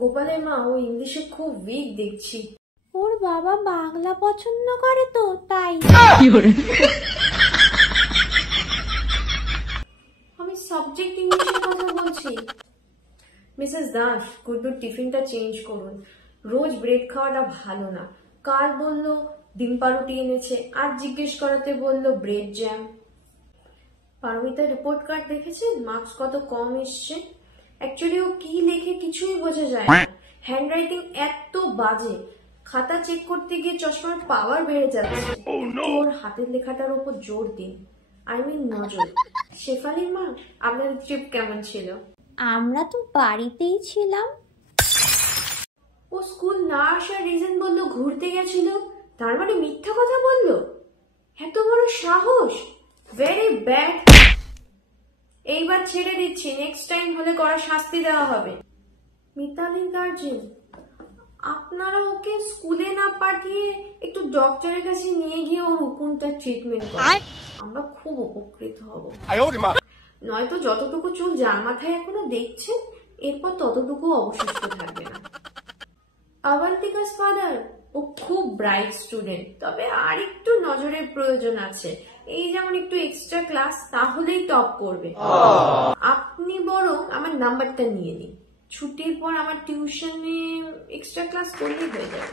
গোপালের মা ও ইংলিশে খুব উইক দেখছি। ওর বাবা বাংলা পছন্দ করে তো তাই। আমি সাবজেক্ট ইংলিশের কথা বলছি। মিসেস দাস, গুড্ডুর টিফিনটা চেঞ্জ করুন। রোজ ব্রেড খাওয়াটা ভালো না। কাল বললো ডিম পাউরুটি এনেছে, আজ জিজ্ঞেস করাতে বললো ব্রেড জ্যাম। পারমিতার রিপোর্ট কার্ড দেখেছেন? মার্কস কত কম এসছে। অ্যাকচুয়ালি ও কি লেখে কিছুই বোঝা যায় না। হ্যান্ডরাইটিং এত বাজে, খাতা চেক করতে গিয়ে চশমার পাওয়ার বেড়ে যাচ্ছে। ওর হাতের লেখাটার উপর জোর দিন, আই মিন নজর। শেফালির মা, আপনাদের ট্রিপ কেমন ছিল? আমরা তো বাড়িতেই ছিলাম। ও স্কুল না আসার রিজন বললো ঘুরতে গেছিল, তার মানে মিথ্যা কথা বললো? এত বড় সাহস! Very bad. এইবার ছেড়ে দিচ্ছি, নেক্সট টাইম হলে কড়া শাস্তি দেওয়া হবে। মিতালির গার্জেন, আপনারা ওকে স্কুলে না পাঠিয়ে একটু ডক্টরের কাছে নিয়ে গিয়ে ওর উকুনটা ট্রিটমেন্ট করেন, আমরা খুব উপকৃত হব। নয়তো যতটুকু চুল যার মাথায় এখনো দেখছেন, এরপর ততটুকু অবশিষ্ট থাকবে না। আভান্তিকাস ফাদার, ও খুব ব্রাইট স্টুডেন্ট, তবে আর একটু নজরের প্রয়োজন আছে। এই যেমন একটু এক্সট্রা ক্লাস, তাহলেই টপ করবে। আপনি বরং আমার নাম্বারটা নিয়ে নিন, ছুটির পর আমার টিউশনে এক্সট্রা ক্লাস করলেই হয়ে যাবে।